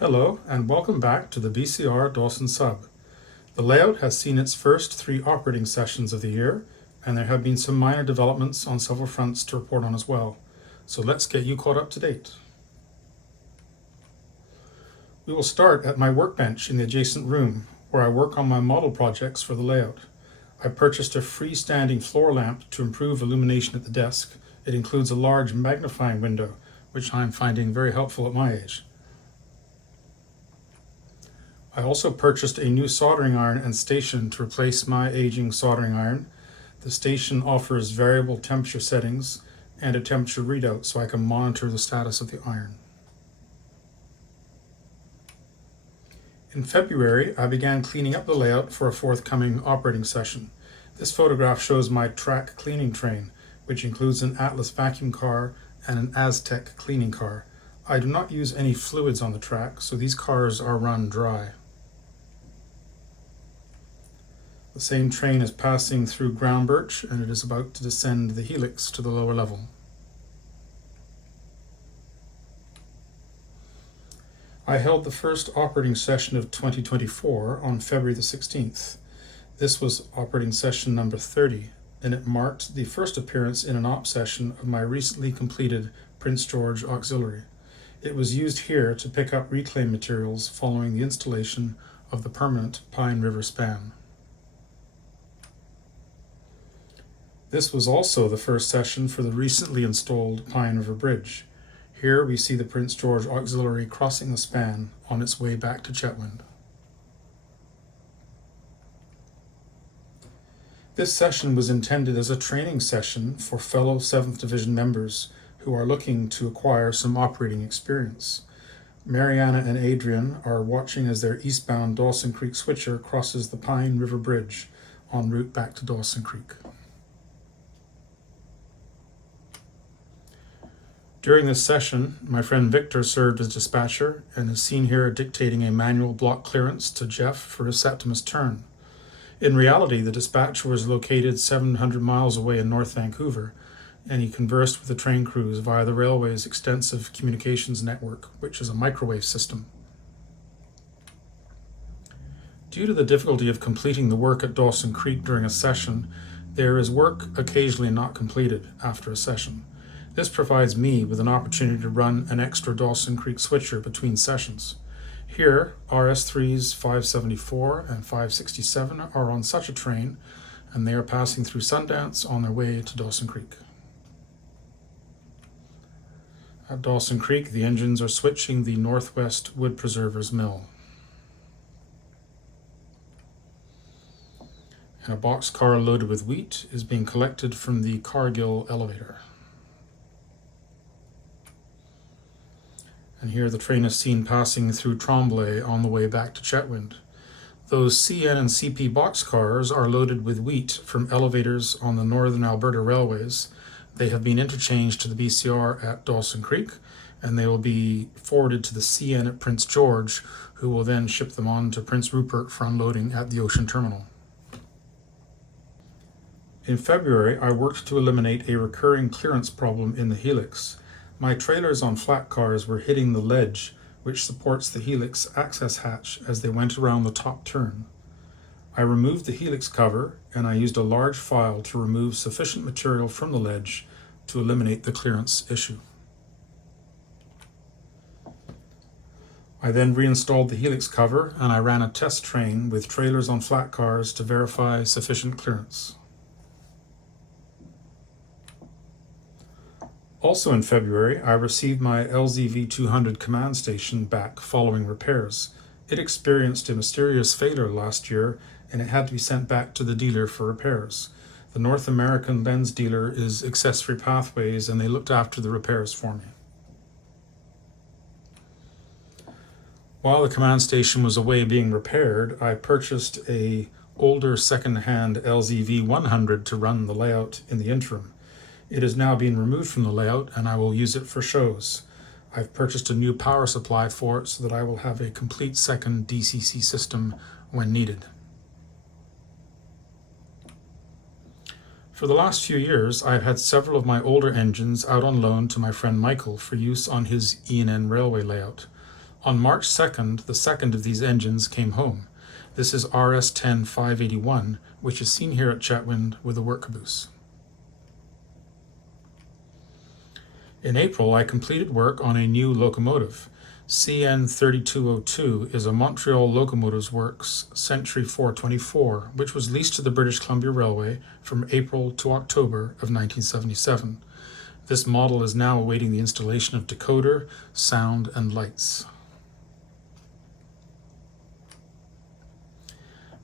Hello and welcome back to the BCR Dawson sub. The layout has seen its first 3 operating sessions of the year, and there have been some minor developments on several fronts to report on as well. So let's get you caught up to date. We will start at my workbench in the adjacent room, where I work on my model projects for the layout. I purchased a freestanding floor lamp to improve illumination at the desk. It includes a large magnifying window, which I'm finding very helpful at my age. I also purchased a new soldering iron and station to replace my aging soldering iron. The station offers variable temperature settings and a temperature readout so I can monitor the status of the iron. In February, I began cleaning up the layout for a forthcoming operating session. This photograph shows my track cleaning train, which includes an Atlas vacuum car and an Aztec cleaning car. I do not use any fluids on the track, so these cars are run dry. The same train is passing through ground birch, and it is about to descend the helix to the lower level. I held the first operating session of 2024 on February the 16th. This was operating session number 30, and it marked the first appearance in an op session of my recently completed Prince George auxiliary. It was used here to pick up reclaim materials following the installation of the permanent Pine River span. This was also the first session for the recently installed Pine River Bridge. Here we see the Prince George auxiliary crossing the span on its way back to Chetwynd. This session was intended as a training session for fellow 7th Division members who are looking to acquire some operating experience. Mariana and Adrian are watching as their eastbound Dawson Creek switcher crosses the Pine River Bridge en route back to Dawson Creek. During this session, my friend Victor served as dispatcher and is seen here dictating a manual block clearance to Jeff for his Septimus turn. In reality, the dispatcher was located 700 miles away in North Vancouver, and he conversed with the train crews via the railway's extensive communications network, which is a microwave system. Due to the difficulty of completing the work at Dawson Creek during a session, there is work occasionally not completed after a session. This provides me with an opportunity to run an extra Dawson Creek switcher between sessions. Here, RS3s 574 and 567 are on such a train, and they are passing through Sundance on their way to Dawson Creek. At Dawson Creek, the engines are switching the Northwest Wood Preservers mill. And a boxcar loaded with wheat is being collected from the Cargill elevator. And here the train is seen passing through Tremblay on the way back to Chetwynd. Those CN and CP boxcars are loaded with wheat from elevators on the Northern Alberta Railways. They have been interchanged to the BCR at Dawson Creek, and they will be forwarded to the CN at Prince George, who will then ship them on to Prince Rupert for unloading at the Ocean Terminal. In February, I worked to eliminate a recurring clearance problem in the helix. My trailers on flat cars were hitting the ledge, which supports the helix access hatch as they went around the top turn. I removed the helix cover, and I used a large file to remove sufficient material from the ledge to eliminate the clearance issue. I then reinstalled the helix cover, and I ran a test train with trailers on flat cars to verify sufficient clearance. Also in February, I received my LZV200 command station back following repairs. It experienced a mysterious failure last year, and it had to be sent back to the dealer for repairs. The North American lens dealer is Accessory Pathways, and they looked after the repairs for me. While the command station was away being repaired, I purchased an older second-hand LZV100 to run the layout in the interim. It is now being removed from the layout, and I will use it for shows. I've purchased a new power supply for it so that I will have a complete second DCC system when needed. For the last few years, I've had several of my older engines out on loan to my friend Michael for use on his E&N railway layout. On March 2nd, the second of these engines came home. This is RS-10 581, which is seen here at Chetwynd with a work caboose. In April, I completed work on a new locomotive. CN 3202 is a Montreal Locomotives Works Century 424, which was leased to the British Columbia Railway from April to October of 1977. This model is now awaiting the installation of decoder, sound, and lights.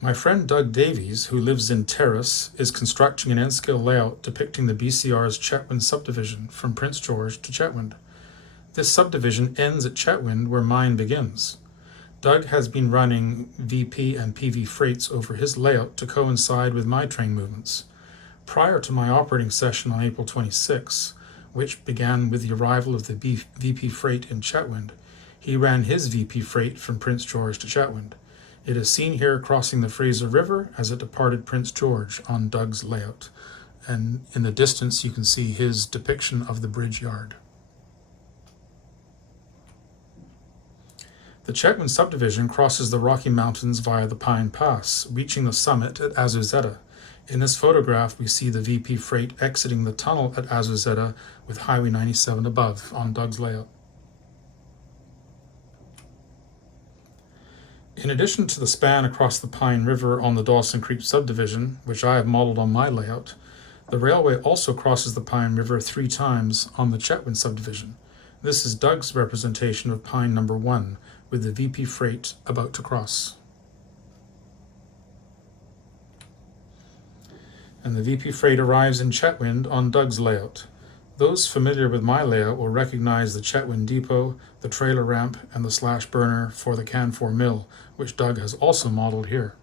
My friend Doug Davies, who lives in Terrace, is constructing an N-scale layout depicting the BCR's Chetwynd subdivision from Prince George to Chetwynd. This subdivision ends at Chetwynd where mine begins. Doug has been running VP and PV freights over his layout to coincide with my train movements. Prior to my operating session on April 26, which began with the arrival of the VP freight in Chetwynd, he ran his VP freight from Prince George to Chetwynd. It is seen here crossing the Fraser River as it departed Prince George on Doug's layout. And in the distance you can see his depiction of the bridge yard. The Chetwynd subdivision crosses the Rocky Mountains via the Pine Pass, reaching the summit at Azuzeta. In this photograph, we see the VP freight exiting the tunnel at Azuzeta with Highway 97 above on Doug's layout. In addition to the span across the Pine River on the Dawson Creek subdivision, which I have modeled on my layout, the railway also crosses the Pine River 3 times on the Chetwynd subdivision. This is Doug's representation of Pine number 1, with the VP freight about to cross. And the VP freight arrives in Chetwynd on Doug's layout. Those familiar with my layout will recognize the Chetwynd depot, the trailer ramp, and the slash burner for the Canfor mill, which Doug has also modeled here.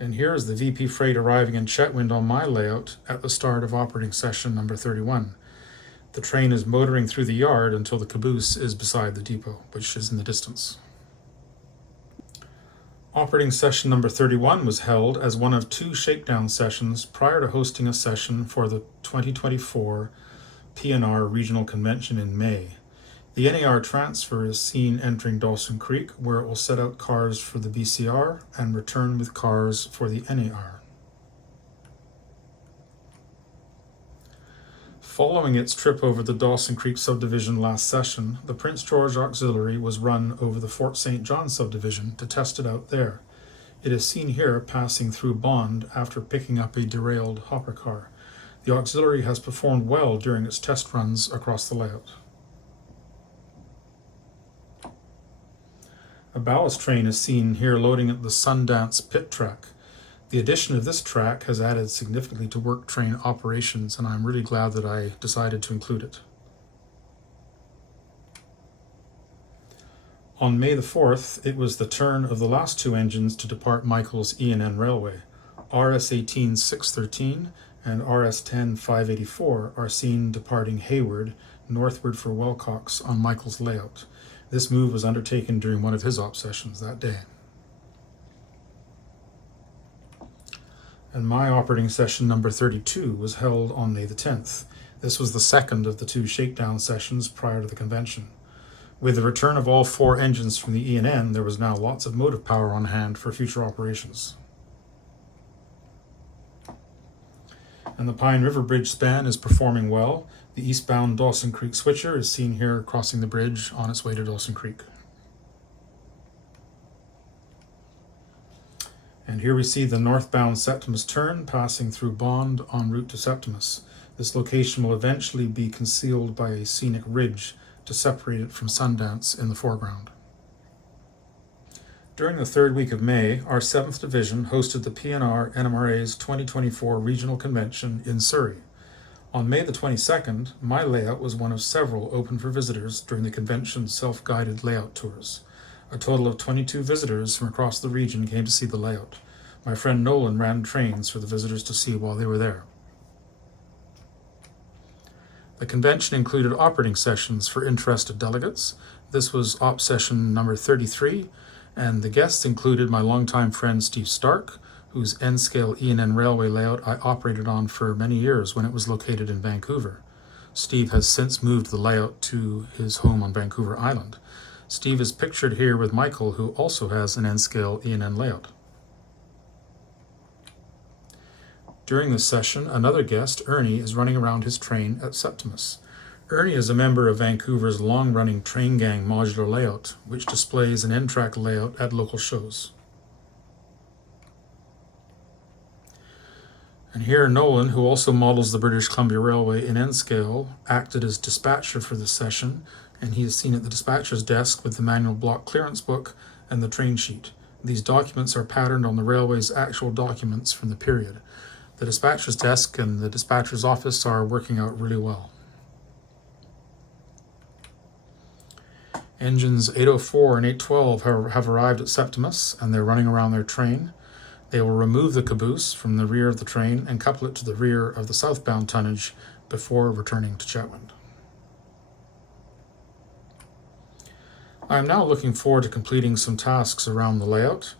And here is the VP freight arriving in Chetwynd on my layout at the start of operating session number 31. The train is motoring through the yard until the caboose is beside the depot, which is in the distance. Operating session number 31 was held as one of 2 shakedown sessions prior to hosting a session for the 2024 PNR Regional Convention in May. The NAR transfer is seen entering Dawson Creek, where it will set out cars for the BCR and return with cars for the NAR. Following its trip over the Dawson Creek subdivision last session, the Prince George Auxiliary was run over the Fort St. John subdivision to test it out there. It is seen here passing through Bond after picking up a derailed hopper car. The auxiliary has performed well during its test runs across the layout. A ballast train is seen here loading at the Sundance pit track. The addition of this track has added significantly to work train operations, and I'm really glad that I decided to include it. On May the 4th, it was the turn of the last 2 engines to depart Michael's E&N Railway. RS-18 613 and RS-10 584 are seen departing Hayward, northward for Wilcox on Michael's layout. This move was undertaken during one of his op sessions that day. And my operating session number 32 was held on May the 10th. This was the second of the 2 shakedown sessions prior to the convention. With the return of all 4 engines from the E&N, there was now lots of motive power on hand for future operations. And the Pine River Bridge span is performing well. The eastbound Dawson Creek switcher is seen here crossing the bridge on its way to Dawson Creek. And here we see the northbound Septimus turn passing through Bond en route to Septimus. This location will eventually be concealed by a scenic ridge to separate it from Sundance in the foreground. During the 3rd week of May, our 7th Division hosted the PNR NMRA's 2024 Regional Convention in Surrey. On May the 22nd, my layout was one of several open for visitors during the convention's self-guided layout tours. A total of 22 visitors from across the region came to see the layout. My friend Nolan ran trains for the visitors to see while they were there. The convention included operating sessions for interested delegates. This was op session number 33, and the guests included my longtime friend Steve Stark, whose N-scale E&N railway layout I operated on for many years when it was located in Vancouver. Steve has since moved the layout to his home on Vancouver Island. Steve is pictured here with Michael, who also has an N-scale ENN layout. During this session, another guest, Ernie, is running around his train at Septimus. Ernie is a member of Vancouver's long-running Train Gang modular layout, which displays an N-track layout at local shows. And here Nolan, who also models the British Columbia Railway in N-scale, acted as dispatcher for this session, and he is seen at the dispatcher's desk with the manual block clearance book and the train sheet. These documents are patterned on the railway's actual documents from the period. The dispatcher's desk and the dispatcher's office are working out really well. Engines 804 and 812 have arrived at Septimus, and they're running around their train. They will remove the caboose from the rear of the train and couple it to the rear of the southbound tonnage before returning to Chetwynd. I am now looking forward to completing some tasks around the layout.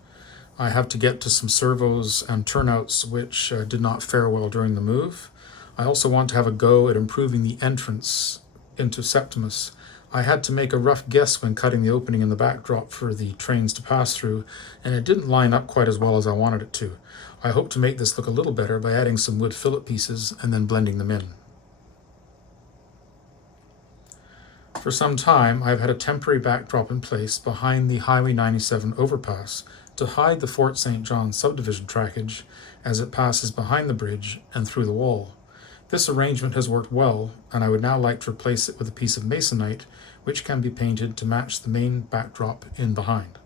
I have to get to some servos and turnouts which did not fare well during the move. I also want to have a go at improving the entrance into Septimus. I had to make a rough guess when cutting the opening in the backdrop for the trains to pass through, and it didn't line up quite as well as I wanted it to. I hope to make this look a little better by adding some wood fillet pieces and then blending them in. For some time, I've had a temporary backdrop in place behind the Highway 97 overpass to hide the Fort St. John subdivision trackage as it passes behind the bridge and through the wall. This arrangement has worked well, and I would now like to replace it with a piece of masonite, which can be painted to match the main backdrop in behind.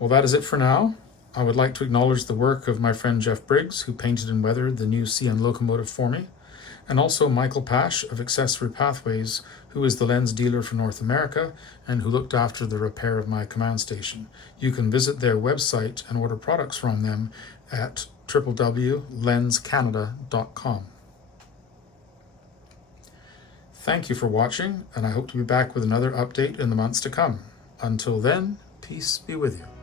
Well, that is it for now. I would like to acknowledge the work of my friend Jeff Briggs, who painted and weathered the new CN locomotive for me, and also Michael Pash of Accessory Pathways, who is the lens dealer for North America and who looked after the repair of my command station. You can visit their website and order products from them at www.lenscanada.com. Thank you for watching, and I hope to be back with another update in the months to come. Until then, peace be with you.